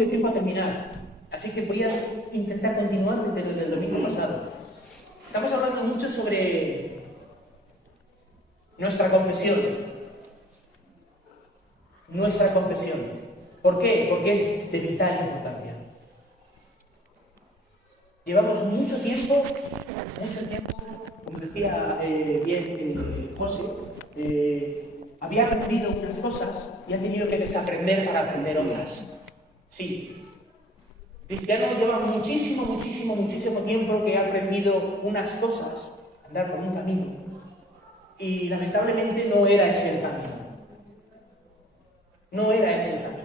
de tiempo a terminar, así que voy a intentar continuar desde el domingo pasado. Estamos hablando mucho sobre nuestra confesión. Nuestra confesión. ¿Por qué? Porque es de vital importancia. Llevamos mucho tiempo, como decía bien José, había aprendido unas cosas y ha tenido que desaprender para aprender otras. Sí. Cristiano lleva muchísimo tiempo que ha aprendido unas cosas, andar por un camino, y lamentablemente no era ese el camino. No era ese el camino.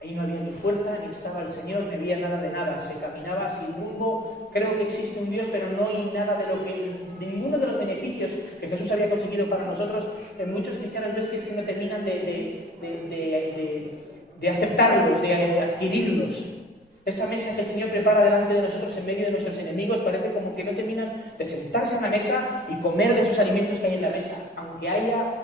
Ahí no había ni fuerza, ni estaba el Señor, ni había nada de nada. Se caminaba sin rumbo. Creo que existe un Dios, pero no hay nada de ninguno de los beneficios que Jesús había conseguido para nosotros. Muchos cristianos ves que no terminan de aceptarlos, de adquirirlos. Esa mesa que el Señor prepara delante de nosotros en medio de nuestros enemigos parece como que no terminan de sentarse a la mesa y comer de esos alimentos que hay en la mesa, aunque haya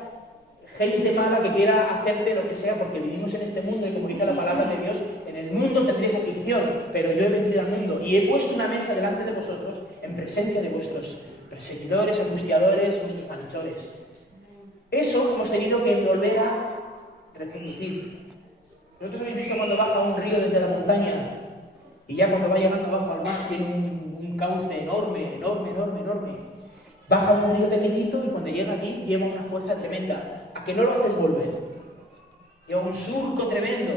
gente mala que quiera hacerte lo que sea, porque vivimos en este mundo y como dice la palabra de Dios, en el mundo tendréis aflicción, pero yo he venido al mundo y he puesto una mesa delante de vosotros en presencia de vuestros perseguidores, angustiadores, vuestros malhechores. Eso hemos tenido que volver a reconducir. Vosotros habéis visto cuando baja un río desde la montaña y ya cuando va llegando abajo al mar tiene un cauce enorme. Baja un río pequeñito y cuando llega aquí lleva una fuerza tremenda. ¿A que no lo haces volver? Lleva un surco tremendo.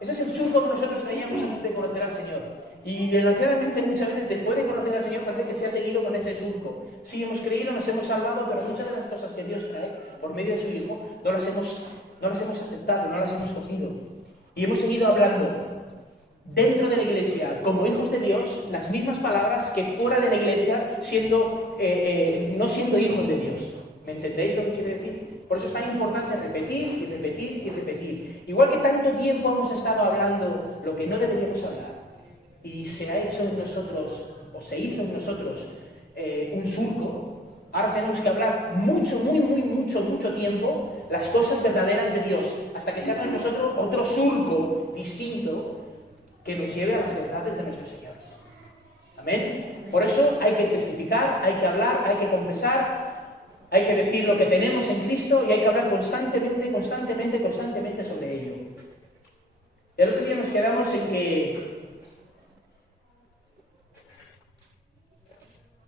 Ese es el surco que nosotros traíamos antes de conocer al Señor. Y desgraciadamente muchas veces después de conocer al Señor parece que se ha seguido con ese surco. Sí hemos creído, nos hemos salvado, pero muchas de las cosas que Dios trae por medio de su Hijo no las hemos aceptado, no las hemos cogido. Y hemos seguido hablando dentro de la iglesia, como hijos de Dios, las mismas palabras que fuera de la iglesia, no siendo hijos de Dios. ¿Me entendéis lo que quiero decir? Por eso es tan importante repetir. Igual que tanto tiempo hemos estado hablando lo que no deberíamos hablar, y se ha hecho en nosotros, o se hizo en nosotros, un surco, ahora tenemos que hablar mucho tiempo las cosas verdaderas de Dios, hasta que se haga en nosotros otro surco distinto que nos lleve a las verdades de nuestro Señor. Amén. Por eso hay que testificar, hay que hablar, hay que confesar, hay que decir lo que tenemos en Cristo y hay que hablar constantemente sobre ello. El otro día nos quedamos en que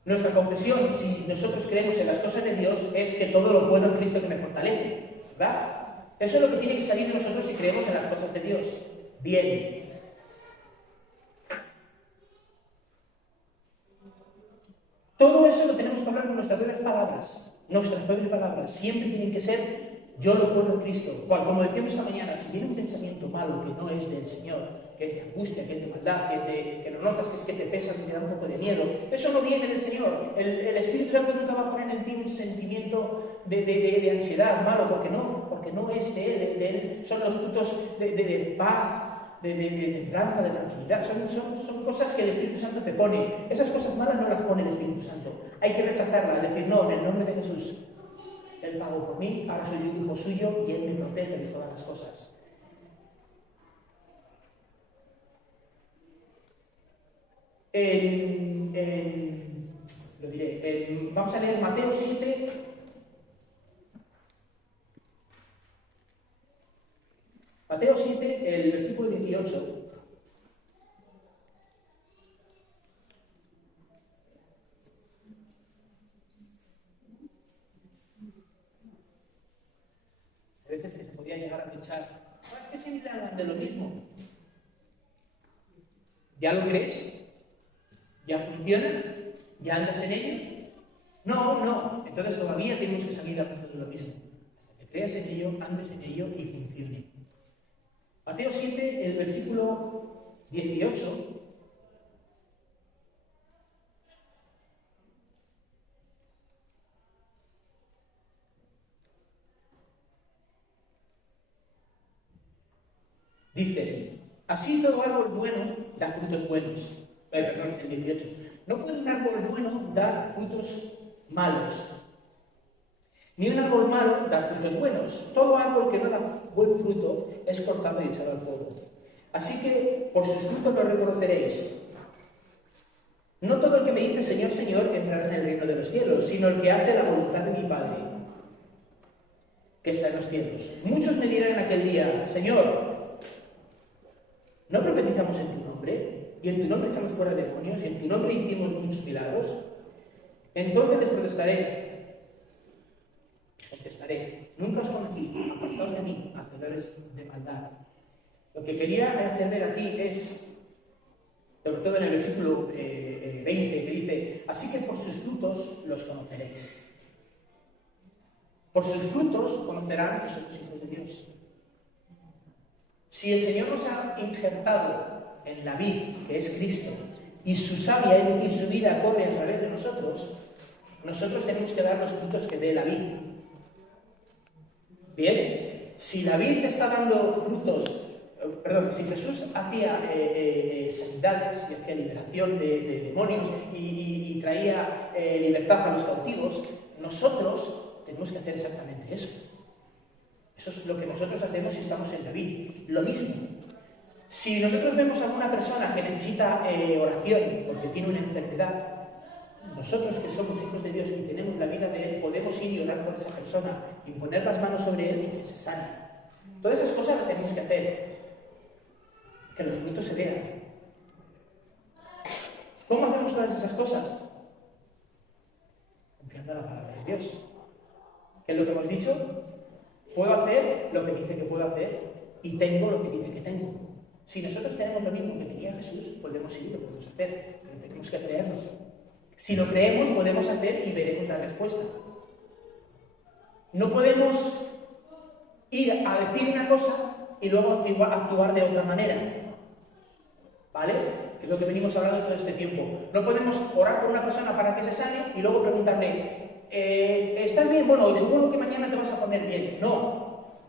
nuestra confesión, si nosotros creemos en las cosas de Dios, es que todo lo puedo en Cristo que me fortalece, ¿verdad? Eso es lo que tiene que salir de nosotros si creemos en las cosas de Dios. Bien. Todo eso lo tenemos que hablar con nuestras propias palabras. Nuestras propias palabras siempre tienen que ser yo lo puedo en Cristo. Como decíamos esta mañana, si viene un pensamiento malo que no es del Señor, que es de angustia, que es de maldad, que lo notas, que es que te pesa, que te da un poco de miedo, eso no viene del Señor. El Espíritu Santo nunca va a poner en ti un sentimiento de ansiedad malo, porque no es de Él. Son los frutos de paz, de templanza, de tranquilidad. Son cosas que el Espíritu Santo te pone. Esas cosas malas no las pone el Espíritu Santo. Hay que rechazarlas, decir, no, en el nombre de Jesús. Él pagó por mí, ahora soy un hijo suyo y Él me protege de todas las cosas. Vamos a leer Mateo 7. Mateo 7, el versículo 18. A veces se podría llegar a pensar, es que siempre hablan de lo mismo. ¿Ya lo crees? ¿Ya funciona? ¿Ya andas en ello? No. Entonces todavía tenemos que seguir hablando de lo mismo. Hasta que creas en ello, andes en ello y funcione. Mateo 7, el versículo 18. Dices, así todo árbol bueno da frutos buenos. El 18. No puede un árbol bueno dar frutos malos, ni un árbol malo dar frutos buenos. Todo árbol que no da buen fruto es cortado y echado al fuego. Así que por sus frutos los reconoceréis. No todo el que me dice Señor, Señor entrará en el reino de los cielos, sino el que hace la voluntad de mi Padre, que está en los cielos. Muchos me dirán en aquel día, Señor, ¿no profetizamos en tu nombre? Y en tu nombre echamos fuera demonios, y en tu nombre hicimos muchos milagros. Entonces les contestaré, nunca os conocí, apartaos de mí, hacedores de maldad. Lo que quería hacer ver aquí es, sobre todo en el versículo 20, que dice, así que por sus frutos los conoceréis. Por sus frutos conocerán que somos hijos de Dios. Si el Señor nos ha injertado en la vid, que es Cristo, y su savia, es decir, su vida, corre a través de nosotros, nosotros tenemos que dar los frutos que dé la vid. Bien, si la vid está dando frutos, si Jesús hacía sanidades y hacía liberación de demonios y traía libertad a los cautivos, nosotros tenemos que hacer exactamente eso. Eso es lo que nosotros hacemos si estamos en la vid. Lo mismo. Si nosotros vemos a una persona que necesita oración porque tiene una enfermedad, nosotros que somos hijos de Dios y tenemos la vida de Él, podemos ir y orar por esa persona, y poner las manos sobre Él y que se sane. Todas esas cosas las tenemos que hacer. Que los frutos se vean. ¿Cómo hacemos todas esas cosas? Confiando en la palabra de Dios. ¿Qué es lo que hemos dicho? Puedo hacer lo que dice que puedo hacer y tengo lo que dice que tengo. Si nosotros tenemos lo mismo que tenía Jesús, podemos ir y lo podemos hacer, pero tenemos que creerlo. Si lo creemos, podemos hacer y veremos la respuesta. No podemos ir a decir una cosa y luego actuar de otra manera. ¿Vale? Que es lo que venimos hablando todo este tiempo. No podemos orar por una persona para que se sane y luego preguntarle, ¿estás bien? Bueno, seguro que mañana te vas a poner bien. No.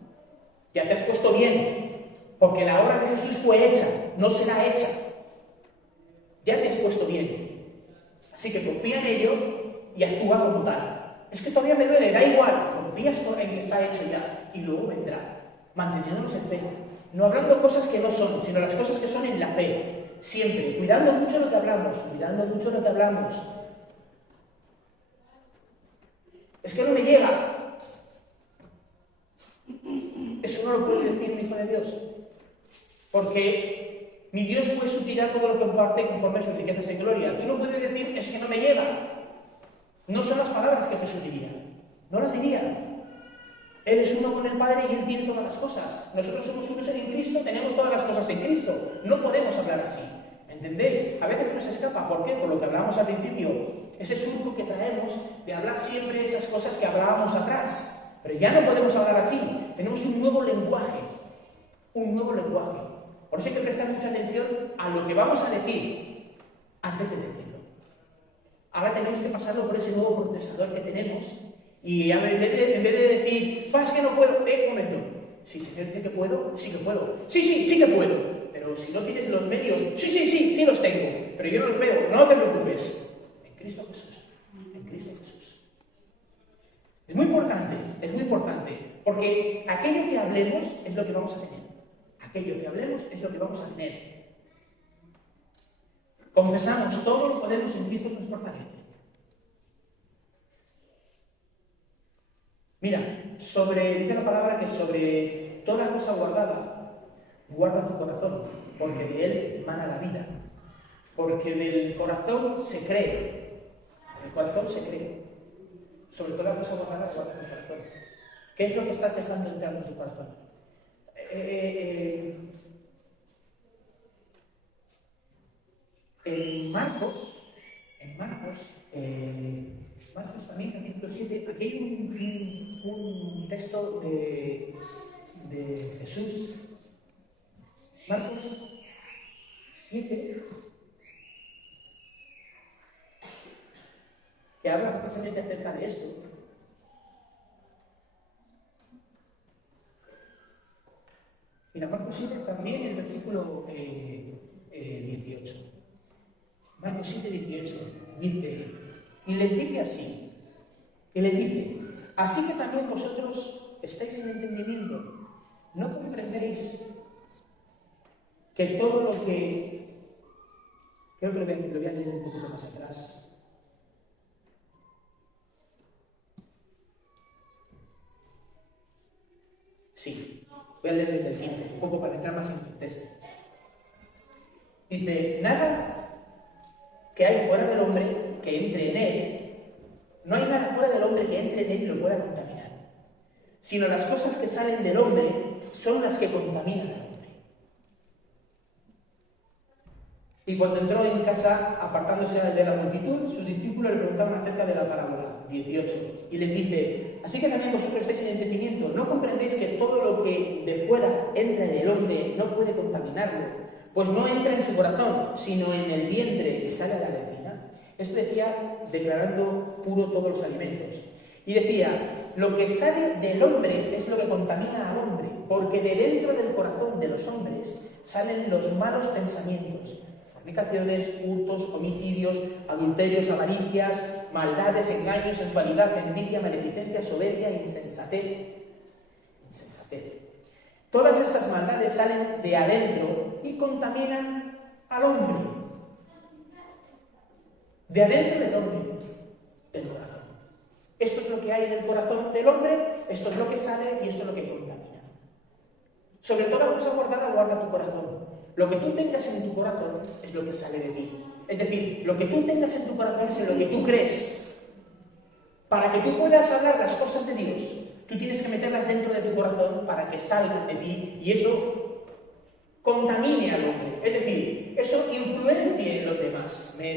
Ya te has puesto bien. Porque la obra de Jesús fue hecha, no será hecha. Ya te has puesto bien. Así que confía en ello y actúa como tal. Es que todavía me duele, da igual. Confías en que está hecho ya y luego vendrá. Manteniéndonos en fe. No hablando cosas que no son, sino las cosas que son en la fe. Siempre. Cuidando mucho lo que hablamos. Cuidando mucho lo que hablamos. Es que no me llega. Eso no lo puede decir un hijo de Dios. Porque mi Dios puede suplicar todo lo que comparte conforme a sus riquezas en gloria. Tú no puedes decir, es que no me llega. No son las palabras que Jesús diría. No las diría. Él es uno con el Padre y Él tiene todas las cosas. Nosotros somos unos en Cristo, tenemos todas las cosas en Cristo. No podemos hablar así. ¿Entendéis? A veces nos escapa. ¿Por qué? Por lo que hablábamos al principio. Ese surco que traemos de hablar siempre esas cosas que hablábamos atrás. Pero ya no podemos hablar así. Tenemos un nuevo lenguaje. Un nuevo lenguaje. Por eso hay que prestar mucha atención a lo que vamos a decir antes de decirlo. Ahora tenemos que pasarlo por ese nuevo procesador que tenemos. Y en vez de decir, es que no puedo, un momento. Si el Señor dice que puedo, sí que puedo. Sí que puedo. Pero si no tienes los medios, sí los tengo. Pero yo no los veo, no te preocupes. En Cristo Jesús. En Cristo Jesús. Es muy importante. Porque aquello que hablemos es lo que vamos a tener. Aquello que hablemos es lo que vamos a tener. Confesamos, todo lo podemos en Cristo que nos fortalece. Mira, dice la palabra que sobre toda cosa guardada, guarda tu corazón, porque de él mana la vida. Porque del corazón se cree. El corazón se cree. Sobre toda cosa guardada, guarda tu corazón. ¿Qué es lo que estás dejando entrar en tu corazón? En Marcos también, capítulo 7, aquí hay un texto de Jesús. Marcos 7, que habla precisamente acerca de esto. Mira, Marcos 7 también, el versículo 18. Marcos 7, 18 dice, y les dice así, así que también vosotros estáis en entendimiento, no comprendéis que todo lo que... Creo que lo voy a leer un poquito más atrás. Sí, voy a leer desde el 15, un poco para entrar más en contexto. Dice, nada que hay fuera del hombre que entre en él, no hay nada fuera del hombre que entre en él y lo pueda contaminar, sino las cosas que salen del hombre son las que contaminan al hombre. Y cuando entró en casa, apartándose de la multitud, sus discípulos le preguntaban acerca de la parábola, 18, y les dice, así que también vosotros estáis en entendimiento, ¿no comprendéis que todo lo que de fuera entra en el hombre no puede contaminarlo? Pues no entra en su corazón, sino en el vientre y sale a la letrina. Esto decía declarando puro todos los alimentos. Y decía, lo que sale del hombre es lo que contamina al hombre, porque de dentro del corazón de los hombres salen los malos pensamientos, fornicaciones, hurtos, homicidios, adulterios, avaricias, maldades, engaños, sensualidad, envidia, maledicencia, soberbia e insensatez. Todas estas maldades salen de adentro y contaminan al hombre. De adentro del hombre, del corazón. Esto es lo que hay en el corazón del hombre, esto es lo que sale y esto es lo que contamina. Sobre toda cosa guardada, guarda tu corazón. Lo que tú tengas en tu corazón es lo que sale de ti. Es decir, lo que tú tengas en tu corazón es en lo que tú crees. Para que tú puedas hablar las cosas de Dios, tú tienes que meterlas dentro de tu corazón para que salgan de ti y eso contamine al hombre. Es decir, eso influencie en los demás. ¿Me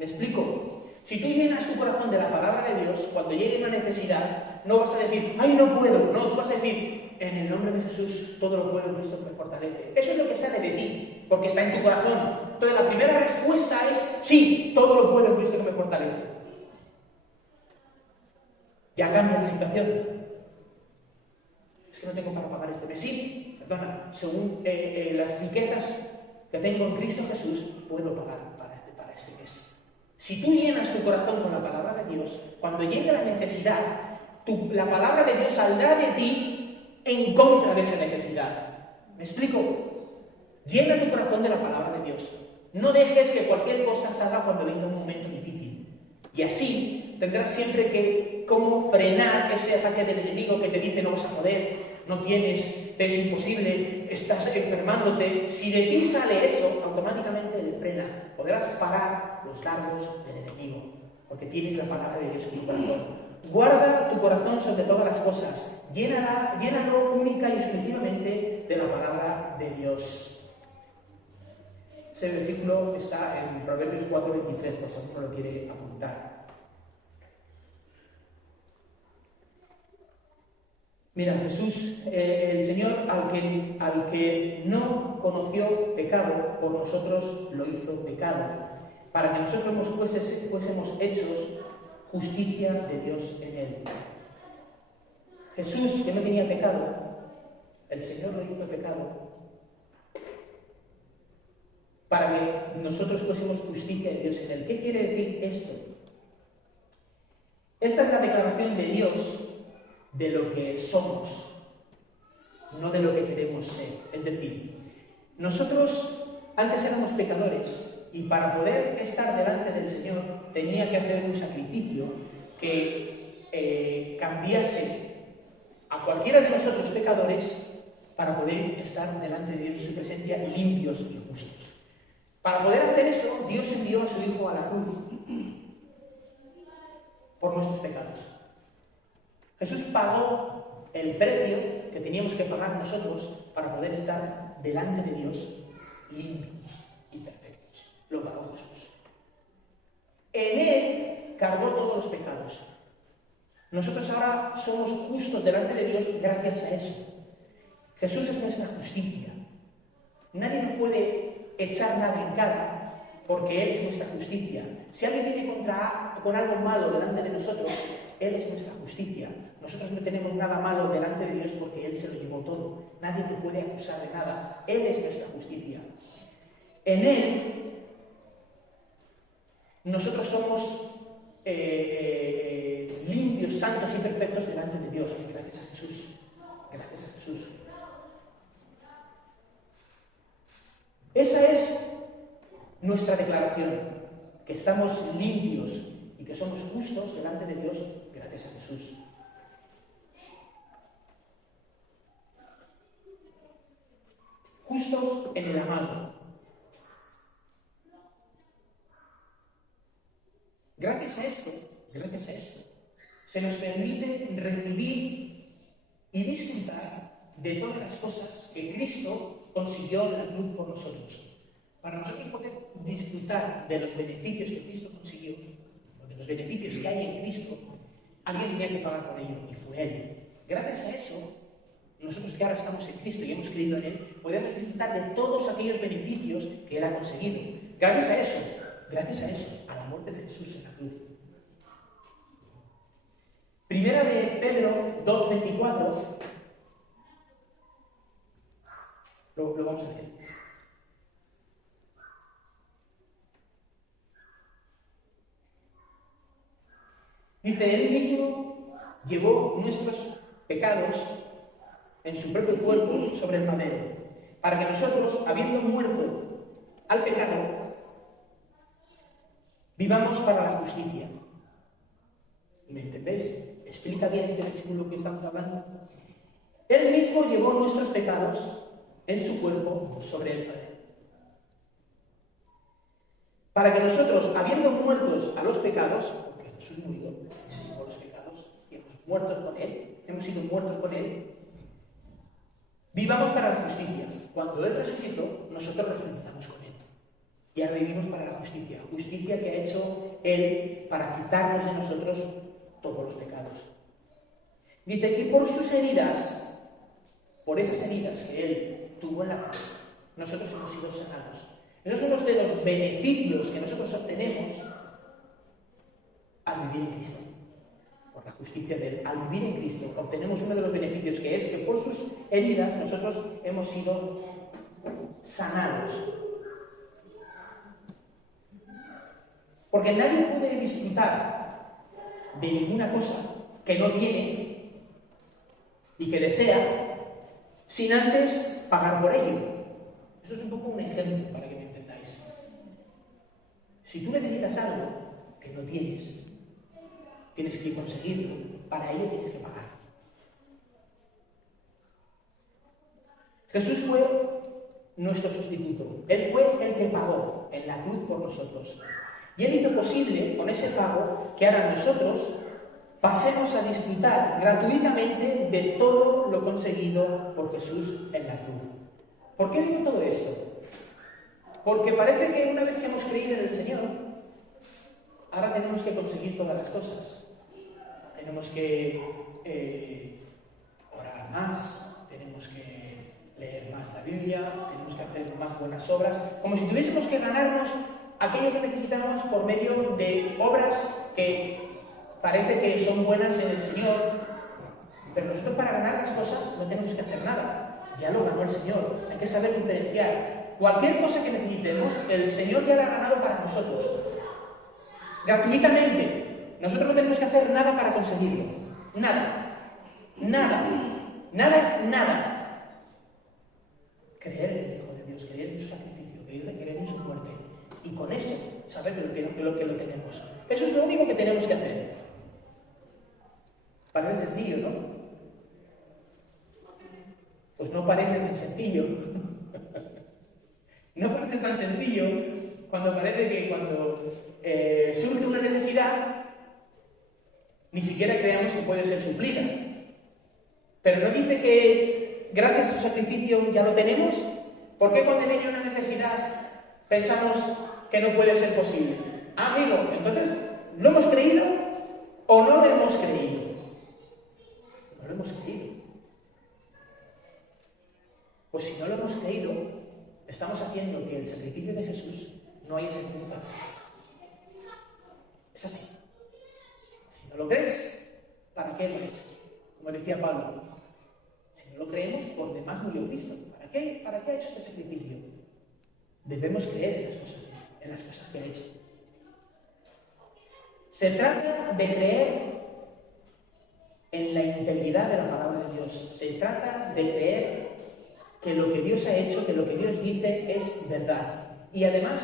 explico? Si tú llenas tu corazón de la palabra de Dios, cuando llegue una necesidad, no vas a decir, ¡ay, no puedo! No, tú vas a decir, en el nombre de Jesús, todo lo puedo en Cristo que me fortalece. Eso es lo que sale de ti, porque está en tu corazón. Entonces, la primera respuesta es, sí, todo lo puedo en Cristo que me fortalece. Ya cambia la situación. Es que no tengo para pagar este mes. Sí, perdona, según las riquezas que tengo en Cristo Jesús, puedo pagar para este mes. Si tú llenas tu corazón con la palabra de Dios, cuando llegue la necesidad, la palabra de Dios saldrá de ti en contra de esa necesidad. ¿Me explico? Llena tu corazón de la palabra de Dios. No dejes que cualquier cosa salga cuando venga un momento difícil. Y así tendrás siempre que cómo frenar ese ataque del enemigo que te dice no vas a poder, no tienes, te es imposible, estás enfermándote. Si de ti sale eso, automáticamente le frena. Podrás parar los dardos del enemigo, porque tienes la palabra de Dios en tu corazón. Guarda tu corazón sobre todas las cosas. Llénalo única y exclusivamente de la palabra de Dios. Ese versículo está en Proverbios 4:23, por si alguno lo quiere apuntar. Mira, Jesús, el Señor, al que no conoció pecado, por nosotros lo hizo pecado, para que nosotros fuésemos hechos justicia de Dios en él. Jesús, que no tenía pecado, el Señor lo hizo pecado, para que nosotros fuésemos justicia de Dios en él. ¿Qué quiere decir esto? Esta es la declaración de Dios de lo que somos, no de lo que queremos ser. Es decir, nosotros antes éramos pecadores y para poder estar delante del Señor tenía que hacer un sacrificio que cambiase a cualquiera de nosotros pecadores para poder estar delante de Dios en su presencia limpios y justos. Para poder hacer eso, Dios envió a su Hijo a la cruz por nuestros pecados. Jesús pagó el precio que teníamos que pagar nosotros para poder estar delante de Dios limpios y perfectos. Lo pagó Jesús. En Él cargó todos los pecados. Nosotros ahora somos justos delante de Dios gracias a eso. Jesús es nuestra justicia. Nadie nos puede echar nada en cara porque Él es nuestra justicia. Si alguien viene con algo malo delante de nosotros, Él es nuestra justicia. Nosotros no tenemos nada malo delante de Dios porque Él se lo llevó todo. Nadie te puede acusar de nada. Él es nuestra justicia. En Él, nosotros somos limpios, santos y perfectos delante de Dios. Gracias a Jesús. Gracias a Jesús. Esa es nuestra declaración, que estamos limpios y que somos justos delante de Dios gracias a Jesús. Justos en el amado. Gracias a esto, se nos permite recibir y disfrutar de todas las cosas que Cristo consiguió en la cruz por nosotros. Para nosotros poder disfrutar de los beneficios que Cristo consiguió, de los beneficios que hay en Cristo, alguien tenía que pagar por ello, y fue Él. Gracias a eso, nosotros que ahora estamos en Cristo y hemos creído en Él, podemos disfrutar de todos aquellos beneficios que Él ha conseguido. Gracias a eso, a la muerte de Jesús en la cruz. Primera de Pedro 2:24, lo vamos a hacer. Dice, Él mismo llevó nuestros pecados en su propio cuerpo sobre el madero, para que nosotros, habiendo muerto al pecado, vivamos para la justicia. ¿Me entendéis? Explica bien este versículo que estamos hablando. Él mismo llevó nuestros pecados en su cuerpo sobre el madero, para que nosotros, habiendo muertos a los pecados, porque Jesús murió, se llevó los pecados, y hemos sido muertos con Él, vivamos para la justicia. Cuando Él resucitó, nosotros resucitamos con Él. Y ahora vivimos para la justicia. Justicia que ha hecho Él para quitarnos de nosotros todos los pecados. Dice que por sus heridas, por esas heridas que Él tuvo en la cruz, nosotros hemos sido sanados. Esos son los de los beneficios que nosotros obtenemos al vivir en Cristo. Por la justicia de Él, al vivir en Cristo, obtenemos uno de los beneficios, que es que por sus heridas nosotros hemos sido sanados. Porque nadie puede disfrutar de ninguna cosa que no tiene y que desea sin antes pagar por ello. Esto es un poco un ejemplo para que me entendáis. Si tú necesitas algo que no tienes, tienes que conseguirlo. Para ello tienes que pagar. Jesús fue nuestro sustituto. Él fue el que pagó en la cruz por nosotros. Y Él hizo posible, con ese pago, que ahora nosotros pasemos a disfrutar gratuitamente de todo lo conseguido por Jesús en la cruz. ¿Por qué digo todo esto? Porque parece que una vez que hemos creído en el Señor, ahora tenemos que conseguir todas las cosas. Tenemos que orar más, tenemos que leer más la Biblia, tenemos que hacer más buenas obras, como si tuviésemos que ganarnos aquello que necesitamos por medio de obras que parece que son buenas en el Señor, pero nosotros para ganar las cosas no tenemos que hacer nada, ya lo ganó el Señor. Hay que saber diferenciar. Cualquier cosa que necesitemos, el Señor ya la ha ganado para nosotros, gratuitamente. Nosotros no tenemos que hacer nada para conseguirlo, nada, creer en el Hijo de Dios, creer en su sacrificio, creer en su muerte, y con eso saber que lo tenemos. Eso es lo único que tenemos que hacer. Parece sencillo, ¿no? Pues no parece tan sencillo. No parece tan sencillo cuando parece que cuando surge una necesidad, ni siquiera creamos que puede ser suplida. Pero no dice que gracias a su sacrificio ya lo tenemos. ¿Por qué cuando viene una necesidad pensamos que no puede ser posible? Amigo, entonces, ¿lo hemos creído o no lo hemos creído? No lo hemos creído. Pues si no lo hemos creído, estamos haciendo que el sacrificio de Jesús no haya sido nunca. Es así. Si no lo crees, ¿para qué lo has hecho? Como decía Pablo, si no lo creemos, por demás murió Cristo. ¿Para qué ha hecho este sacrificio? Debemos creer en las cosas que ha hecho. Se trata de creer en la integridad de la palabra de Dios. Se trata de creer que lo que Dios ha hecho, que lo que Dios dice es verdad. Y además,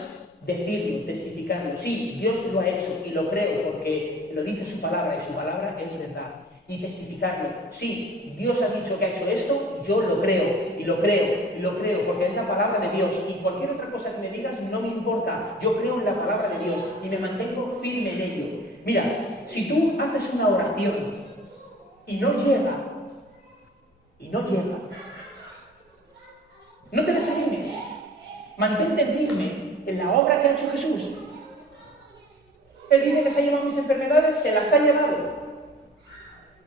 decirlo, testificarlo. Sí, Dios lo ha hecho y lo creo porque lo dice su palabra y su palabra es verdad. Y testificarlo. Sí, Dios ha dicho que ha hecho esto, yo lo creo, y lo creo, y lo creo, porque es la palabra de Dios. Y cualquier otra cosa que me digas no me importa. Yo creo en la palabra de Dios y me mantengo firme en ello. Mira, si tú haces una oración y no llega, no te desanimes. Mantente firme en la obra que ha hecho Jesús. Él dice que se ha llevado mis enfermedades, se las ha llevado.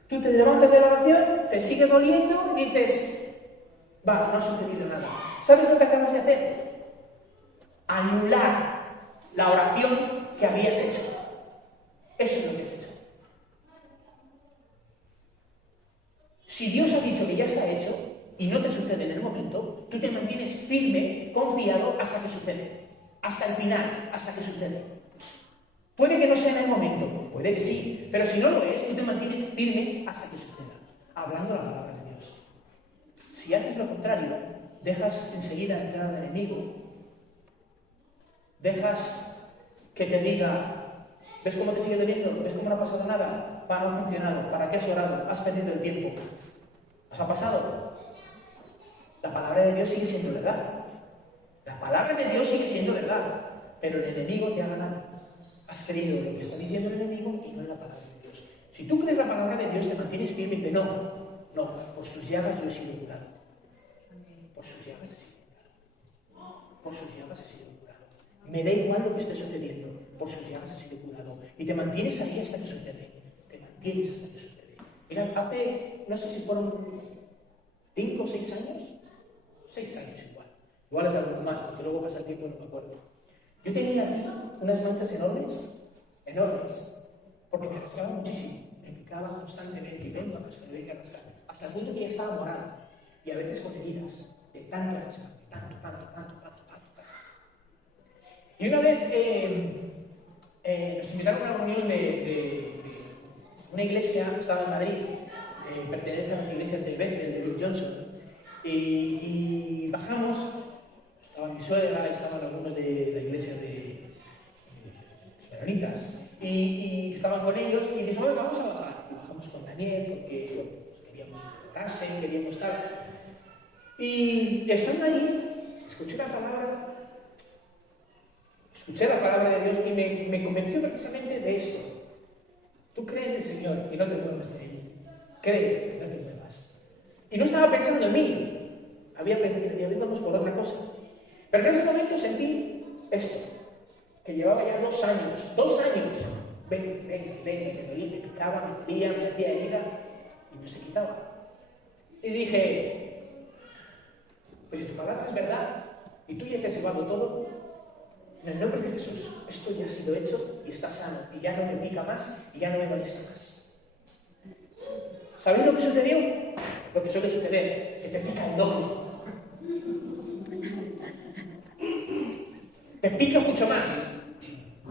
Tú te levantas de la oración, te sigue doliendo y dices, va, no ha sucedido nada. ¿Sabes lo que acabas de hacer? Anular la oración que habías hecho. Eso es lo que has hecho. Si Dios ha dicho que ya está hecho y no te sucede en el momento, tú te mantienes firme, confiado hasta que sucede. Hasta el final, hasta que sucede. Puede que no sea en el momento, puede que sí, pero si no lo es, tú te mantienes firme hasta que suceda, hablando la palabra de Dios. Si haces lo contrario, dejas enseguida entrar al enemigo, dejas que te diga, ¿ves cómo te sigue doliendo? ¿Ves cómo no ha pasado nada? Va, no ha funcionado. ¿Para qué has orado? Has perdido el tiempo. ¿Os ha pasado? La palabra de Dios sigue siendo verdad. La palabra de Dios sigue siendo verdad, pero el enemigo te ha ganado. Has creído en lo que está diciendo el enemigo y no en la palabra de Dios. Si tú crees la palabra de Dios, te mantienes firme y dices, no, por sus llagas yo he sido curado. Por sus llagas he sido curado. Por sus llagas he sido curado. Me da igual lo que esté sucediendo, por sus llagas he sido curado. Y te mantienes ahí hasta que sucede. Te mantienes hasta que sucede. Mira, hace, no sé si fueron 5 o 6 años. 6 años igual. Igual es algo más, porque luego pasa el tiempo y no me acuerdo. Yo tenía aquí unas manchas enormes, porque me rascaba muchísimo, me picaba constantemente y vengo a rascar, hasta el punto que ya estaba morada y a veces con heridas, de tanto rascar, tanto. Y una vez nos invitaron a una reunión de una iglesia que estaba en Madrid, pertenece a las iglesias del Bethel, de Bill Johnson, y bajamos. Estaba mi suegra, estaban algunos de la iglesia de los peronitas, y estaban con ellos, y dijimos, bueno, vamos a bajar. Y bajamos con Daniel, porque queríamos orarse, queríamos tal. Y estando allí, escuché la palabra de Dios, y me convenció precisamente de esto. Tú crees en el Señor y no te muevas de Él. Cree y no te muevas. Y no estaba pensando en mí, íbamos por otra cosa. Pero en ese momento sentí esto, que llevaba ya 2 años. 2 años. Ven, me dolía, me picaba, me hacía herida y no se quitaba. Y dije, pues si tu palabra es verdad y tú ya te has llevado todo, en el nombre de Jesús, esto ya ha sido hecho y está sano y ya no me pica más y ya no me molesta más. ¿Sabéis lo que sucedió? Lo que suele suceder, que te pica el doble. Te pica mucho más.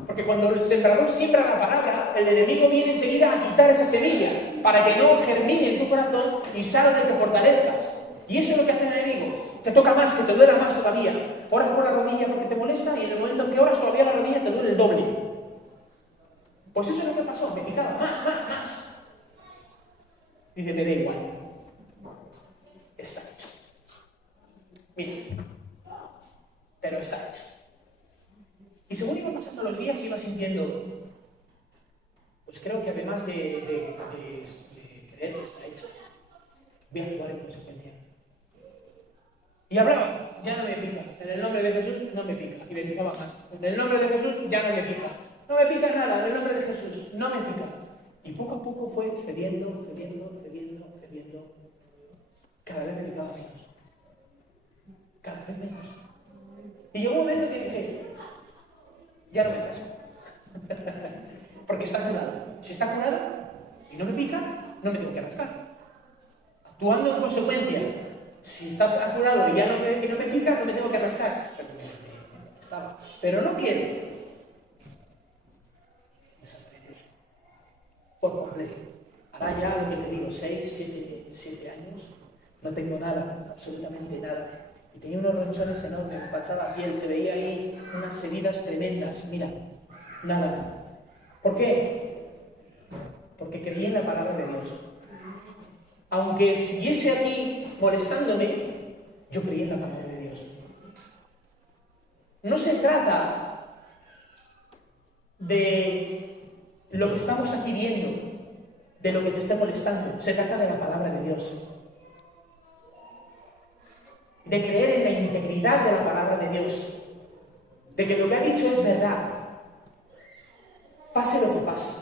Porque cuando el sembrador siembra la palabra, el enemigo viene enseguida a quitar esa semilla para que no germine en tu corazón y salga y te fortalezcas. Y eso es lo que hace el enemigo. Te toca más, que te duela más todavía. Oras por la rodilla porque te molesta y en el momento que oras todavía la rodilla te duele el doble. Pues eso es lo que pasó. Me picaba más. Dice, me da igual. Está hecho. Mira. Pero está hecho. Y según iba pasando los días, iba sintiendo, pues creo que además de creer que está hecho, voy a actuar en consecuencia. Y hablaba, ya no me pica. En el nombre de Jesús no me pica. Y me picaba más. En el nombre de Jesús ya no me pica. No me pica nada, en el nombre de Jesús no me pica. Y poco a poco fue cediendo. Cada vez me picaba menos. Cada vez menos. Y llegó un momento que dije, ya no me caso. Porque está curado. Si está curado y no me pica, no me tengo que rascar. Actuando en consecuencia. Si está curado y ya no me pica, no me tengo que rascar. Pero no quiero desaparecer. Por completo. Ahora ya, lo que te digo, 6, 7 años, no tengo nada, absolutamente nada. Y tenía unos ronchones enormes, me faltaba piel, se veía ahí unas heridas tremendas. Mira, nada. ¿Por qué? Porque creí en la palabra de Dios. Aunque siguiese aquí molestándome, yo creí en la palabra de Dios. No se trata de lo que estamos aquí viendo, de lo que te esté molestando. Se trata de la palabra de Dios. De creer en la integridad de la palabra de Dios. De que lo que ha dicho es verdad. Pase lo que pase.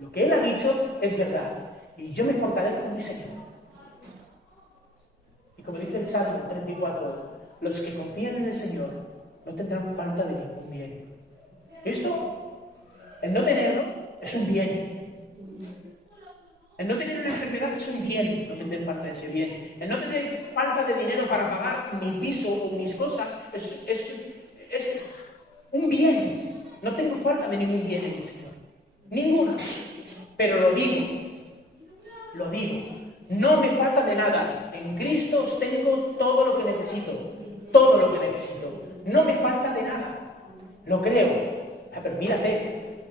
Lo que Él ha dicho es verdad. Y yo me fortalezco en mi Señor. Y como dice el Salmo 34, los que confían en el Señor no tendrán falta de ningún bien. Esto, el no tenerlo, es un bien. El no tener una enfermedad es un bien, no tener falta de ese bien. El no tener falta de dinero para pagar mi piso o mis cosas es un bien. No tengo falta de ningún bien en mi Señor. Ninguna. Pero lo digo. No me falta de nada. En Cristo tengo todo lo que necesito. Todo lo que necesito. No me falta de nada. Lo creo. Pero mírate.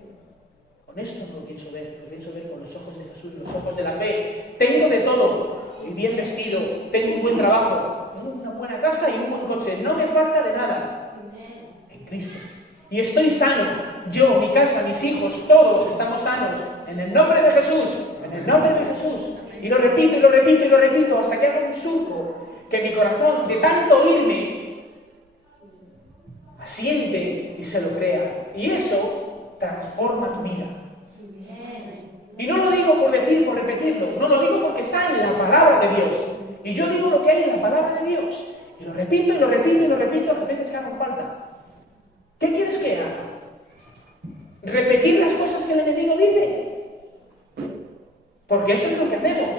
Con esto no lo pienso ver. Lo pienso ver con los ojos de Jesús, los ojos de la fe. Tengo de todo. Estoy bien vestido. Tengo un buen trabajo. Tengo una buena casa y un buen coche. No me falta de nada. En Cristo. Y estoy sano. Yo, mi casa, mis hijos, todos estamos sanos. En el nombre de Jesús. En el nombre de Jesús. Y lo repito, y lo repito, y lo repito, hasta que haga un surco, que mi corazón, de tanto oírme, asiente y se lo crea. Y eso transforma tu vida. Y no lo digo por decir, por repetirlo, no lo digo porque está en la palabra de Dios. Y yo digo lo que hay en la palabra de Dios. Y lo repito, y lo repito, y lo repito, a veces que hagan falta. ¿Qué quieres que haga? ¿Repetir las cosas que el enemigo dice? Porque eso es lo que hacemos.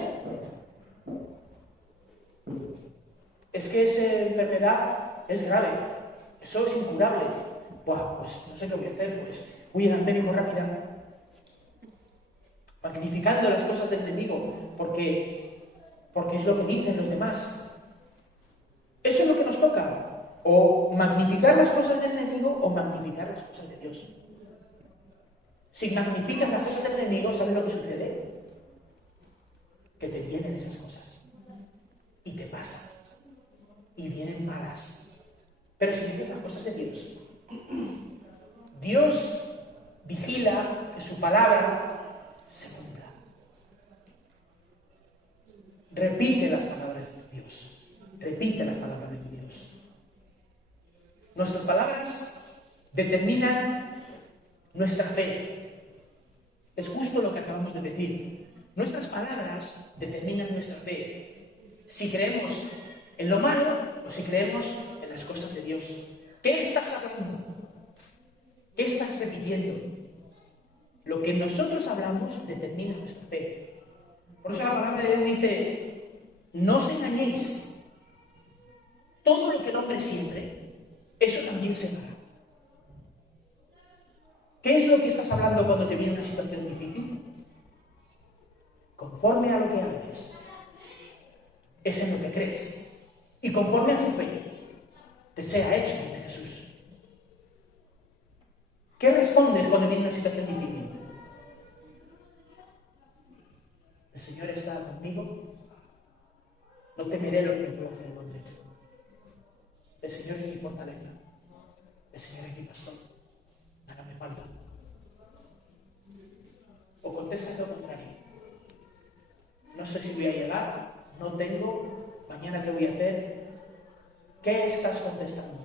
Es que esa enfermedad es grave. Eso es incurable. Buah, pues no sé qué voy a hacer. Pues voy al médico rápidamente. Magnificando las cosas del enemigo. Porque es lo que dicen los demás. Eso es lo que nos toca. O magnificar las cosas del enemigo o magnificar las cosas de Dios. Si magnificas las cosas del enemigo, ¿sabes lo que sucede? Que te vienen esas cosas y te pasan y vienen malas. Pero si dices las cosas de Dios, Dios vigila que su palabra se cumpla. Repite las palabras de Dios. Repite las palabras de Dios. Nuestras palabras determinan nuestra fe. Es justo lo que acabamos de decir. Nuestras palabras determinan nuestra fe. Si creemos en lo malo o si creemos en las cosas de Dios. ¿Qué estás hablando? ¿Qué estás repitiendo? Lo que nosotros hablamos determina nuestra fe. Por eso la palabra de Dios dice, no os engañéis. Todo lo que el hombre siembre, eso también se dará. ¿Qué es lo que estás hablando cuando te viene una situación difícil? Conforme a lo que hables, es en lo que crees. Y conforme a tu fe, te sea hecho de Jesús. ¿Qué respondes cuando viene una situación difícil? El Señor está conmigo. No temeré lo que me puede hacer el hombre. El Señor es mi fortaleza. El Señor es mi pastor. Nada me falta. O contestas lo contrario. No sé si voy a llegar, no tengo, mañana qué voy a hacer. ¿Qué estás contestando?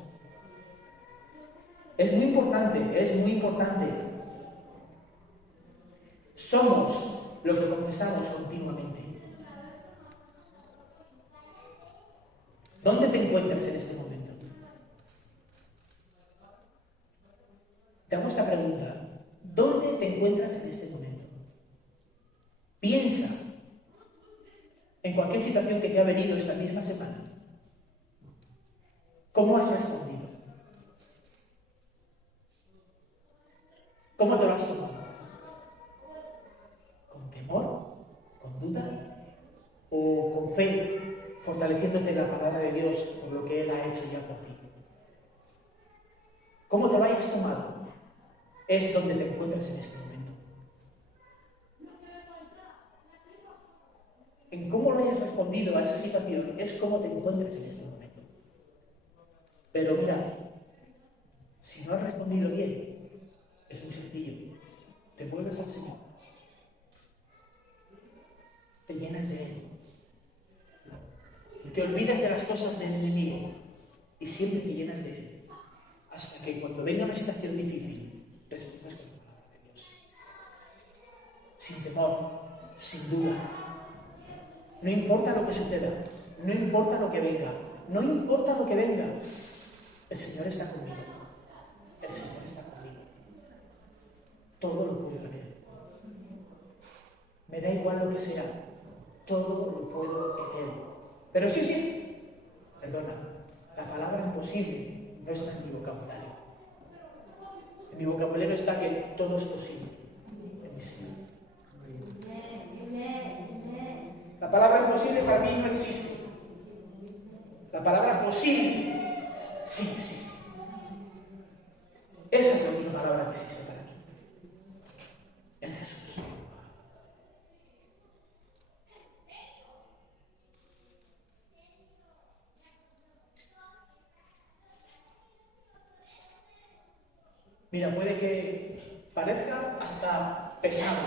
Es muy importante, es muy importante. Somos los que confesamos continuamente. ¿Dónde te encuentras en este momento? Te hago esta pregunta. ¿Dónde te encuentras en este momento? Piensa en cualquier situación que te ha venido esta misma semana. ¿Cómo has respondido? ¿Cómo te lo has tomado? ¿Con temor? ¿Con duda? ¿O con fe? fortaleciéndote en la palabra de Dios por lo que Él ha hecho ya por ti. ¿Cómo te vayas tomado? Es donde te encuentras en este momento. En cómo lo hayas respondido a esa situación es cómo te encuentras en este momento. Pero mira, si no has respondido bien, es muy sencillo. Te vuelves al Señor. Te llenas de Él. Y te olvidas de las cosas del enemigo. Y siempre te llenas de Él. Hasta que cuando venga una situación difícil, respondas con la palabra de Dios. Sin temor, sin duda. No importa lo que suceda, no importa lo que venga, no importa lo que venga. El Señor está conmigo. El Señor está conmigo. Todo lo puedo en Él. Me da igual lo que sea. Todo lo puedo en Él. Pero sí, perdona, la palabra imposible no está en mi vocabulario. En mi vocabulario está que todo es posible en mi Señor. La palabra imposible para mí no existe. La palabra posible sí existe. Esa es la única palabra que existe para mí. En Jesús. Mira, puede que parezca hasta pesado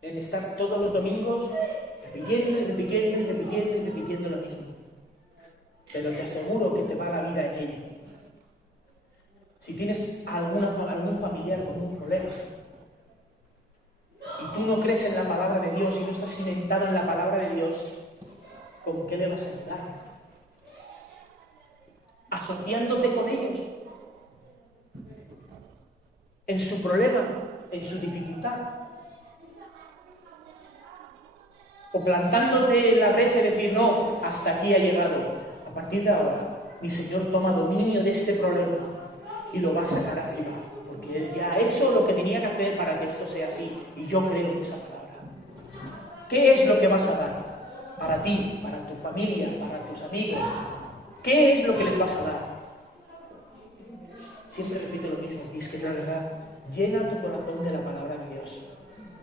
en estar todos los domingos repitiendo lo mismo. Pero te aseguro que te va la vida en ello. Si tienes algún familiar con un problema y tú no crees en la palabra de Dios y no estás cimentado en la palabra de Dios, ¿con qué le vas a ayudar? ¿Asociándote con ellos? ¿En su problema? ¿En su dificultad? ¿O plantándote en la brecha y decir, no, hasta aquí ha llegado? A partir de ahora, mi Señor toma dominio de este problema y lo va a sacar arriba, porque Él ya ha hecho lo que tenía que hacer para que esto sea así, y yo creo en esa palabra. ¿Qué es lo que vas a dar? Para ti, para tu familia, para tus amigos. ¿Qué es lo que les vas a dar? Siempre repito lo mismo, y es que la verdad, llena tu corazón de la palabra de Dios,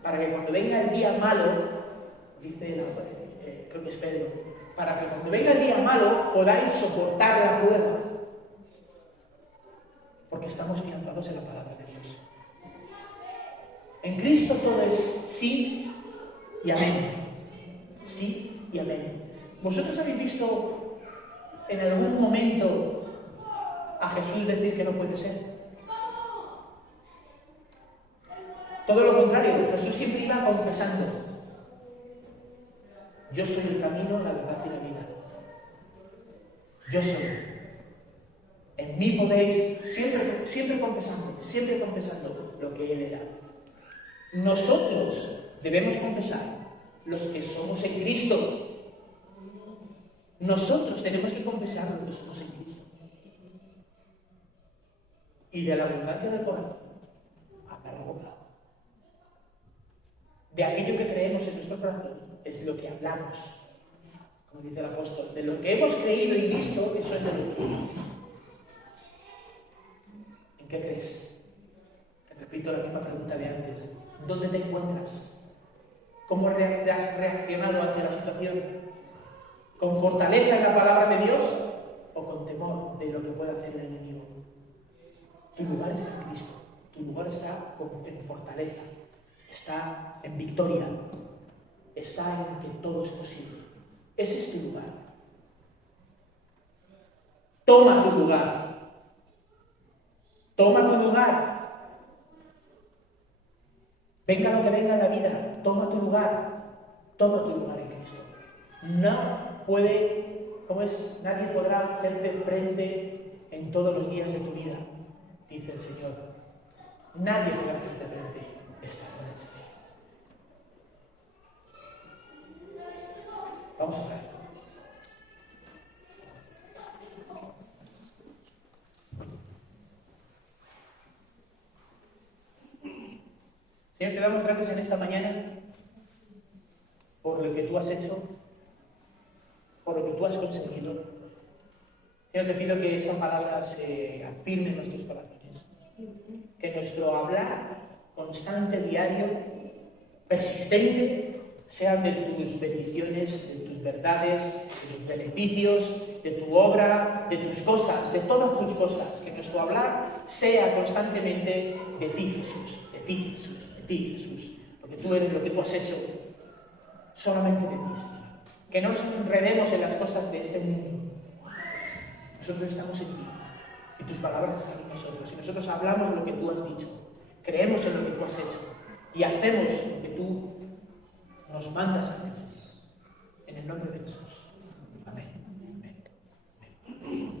para que cuando venga el día malo, dice, creo que es Pedro, para que cuando venga el día malo podáis soportar la prueba, porque estamos fianzados en la palabra de Dios. En Cristo todo es sí y amén. Sí y amén. ¿Vosotros habéis visto en algún momento a Jesús decir que no puede ser? Todo lo contrario, Jesús siempre iba confesando: yo soy el camino, la verdad y la vida. Yo soy. En mí podéis, siempre confesando lo que Él era. Nosotros debemos confesar los que somos en Cristo. Nosotros tenemos que confesar los que somos en Cristo. Y de la abundancia del corazón habla la boca. De aquello que creemos en nuestro corazón es lo que hablamos. Como dice el apóstol, de lo que hemos creído y visto, eso es de lo que hablamos. ¿En qué crees? Te repito la misma pregunta de antes. ¿Dónde te encuentras? ¿Cómo has reaccionado ante la situación? ¿Con fortaleza en la palabra de Dios o con temor de lo que puede hacer el enemigo? Tu lugar está en Cristo. Tu lugar está en fortaleza. Está en victoria. Está en que todo es posible. Ese es tu lugar. Toma tu lugar. Toma tu lugar. Venga lo que venga en la vida, toma tu lugar. Toma tu lugar en Cristo. Nadie podrá hacerte frente en todos los días de tu vida, dice el Señor. Nadie podrá hacerte frente. Está con el Señor. Vamos a ver. Señor, te damos gracias en esta mañana por lo que tú has hecho. un servidor. Señor, te pido que esta palabra se afirme en nuestros corazones. Que nuestro hablar constante, diario, persistente, sean de tus bendiciones, de tus verdades, de tus beneficios, de tu obra, de tus cosas, de todas tus cosas. Que nuestro hablar sea constantemente de ti, Jesús, de ti, Jesús, de ti, Jesús. Porque tú eres lo que tú has hecho, solamente de ti, Señor. Que no nos enredemos en las cosas de este mundo. Nosotros estamos en ti, y tus palabras están en nosotros. Y nosotros hablamos lo que tú has dicho, creemos en lo que tú has hecho, y hacemos lo que tú nos mandas a hacer, Señor. En el nombre de Jesús. Amén. Amén. Amén.